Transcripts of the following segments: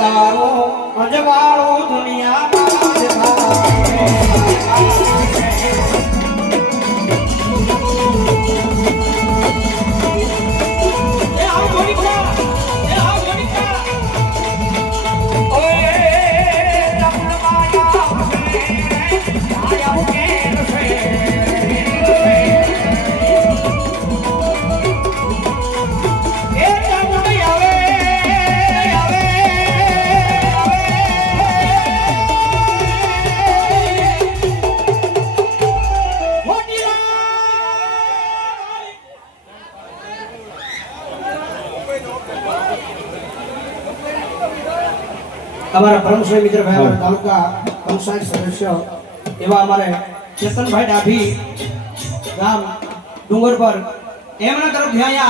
તારો અજવાળો हमारा परमश्री मित्र भाई और तालुका पंचायत सदस्य एवं हमारे चेतन भाई डाभी गाम डूंगर पर एमना तरफ ध्याया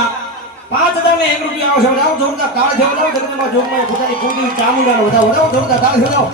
5000 में 1 रुपया आवश्यक बताओ जोरदार ताल बजाओ जगत में जोग में खुदा की कुंडी चामुंडा बताओ बताओ जोरदार ताल बजाओ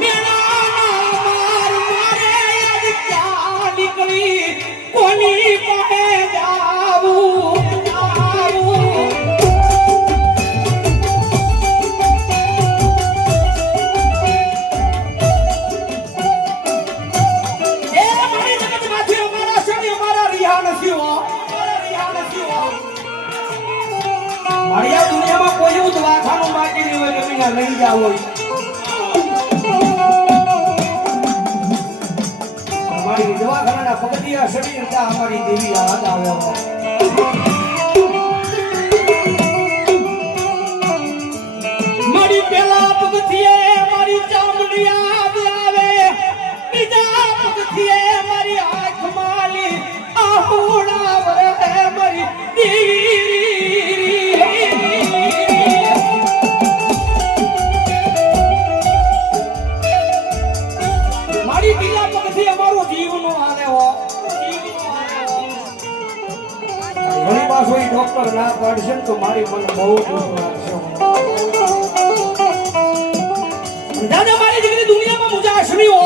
મેના કોની પાસે જાવું મારી દુનિયામાં કોઈ એવું દવાખાનું બાકી નહીં હોય કે બીના લઈ જાવ હોય અમારી દવાખાનાના પગથિયા સડી હતા અમારી દેવી યાદ આવે મારી પેલા પગથિયે મારી ચામડી યાદ આવે બીજા પગથિયે મારી આંખ માલી આહુડા વરે મારી દેવી ડોક્ટર ના પાડશે તો મારી મને બહુ દુઃખ લાગશે દાદા મારી દીકરી દુનિયામાં મુજાશમી હો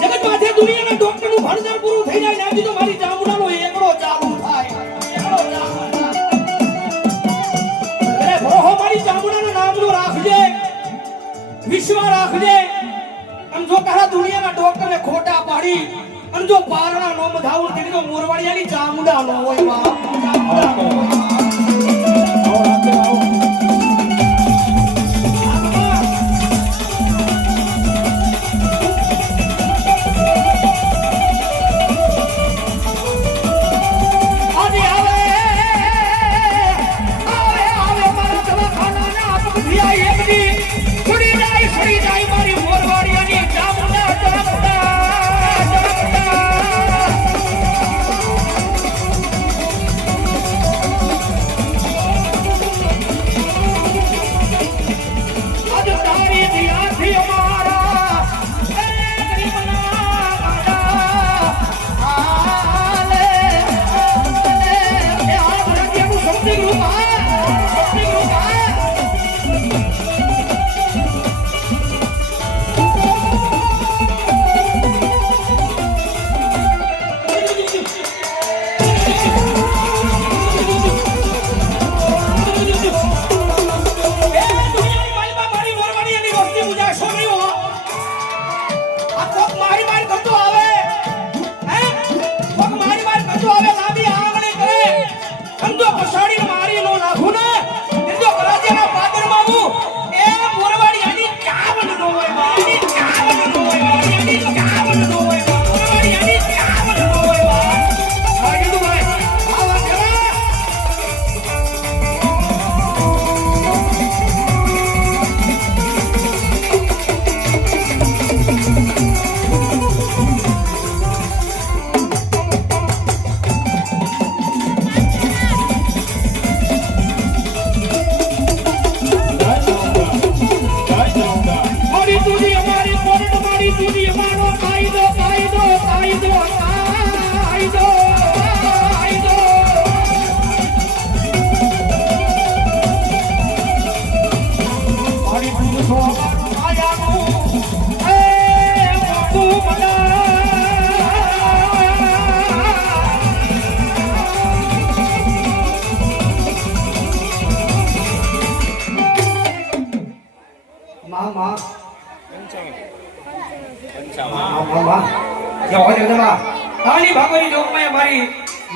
જગત માથે દુનિયાના ડોક્ટર નું ભણતર પૂરું થઈ જાય ને તો મારી ચામુંડાનો એકડો ચાલુ થાય અરે ભરોહો મારી ચામુંડાના નામનો રાખજે વિશ્વ રાખજે આમ જો કહા દુનિયાના ડોક્ટર ને ખોટા પાડી અને જો પારણા નો મધાવું તેની તો મોરવાડિયાની ચામુંડા નો હોય બાપ ચામુંડા નો હોય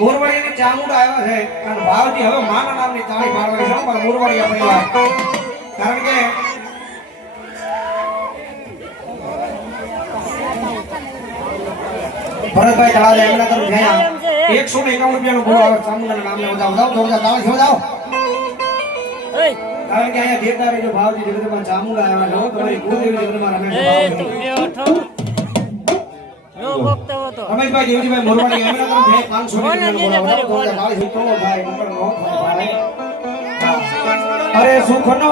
મોરવાડિયાની ચામુંડા આવ્યા છે અને ભાવથી હવે માના નામની તાળી પાડવાની છે પણ મોરવાડિયા પરિવાર કારણ કે ભરતભાઈ તળાજા એમના તરફ ગયા 151 રૂપિયાનો ગોળો આવે ચામુંડાના નામને વધાવો જોરદાર તાળી વધાવો કારણ કે અહીંયા દેવદારી જો ભાવથી જગતમાં ચામુંડા આવ્યા છે તમારી કુળદેવી જગતમાં રમેશ રમેશભાઈ દેવજીભાઈ મોરવાડી એમના તરફ 500 રૂપિયા અરે સુખનો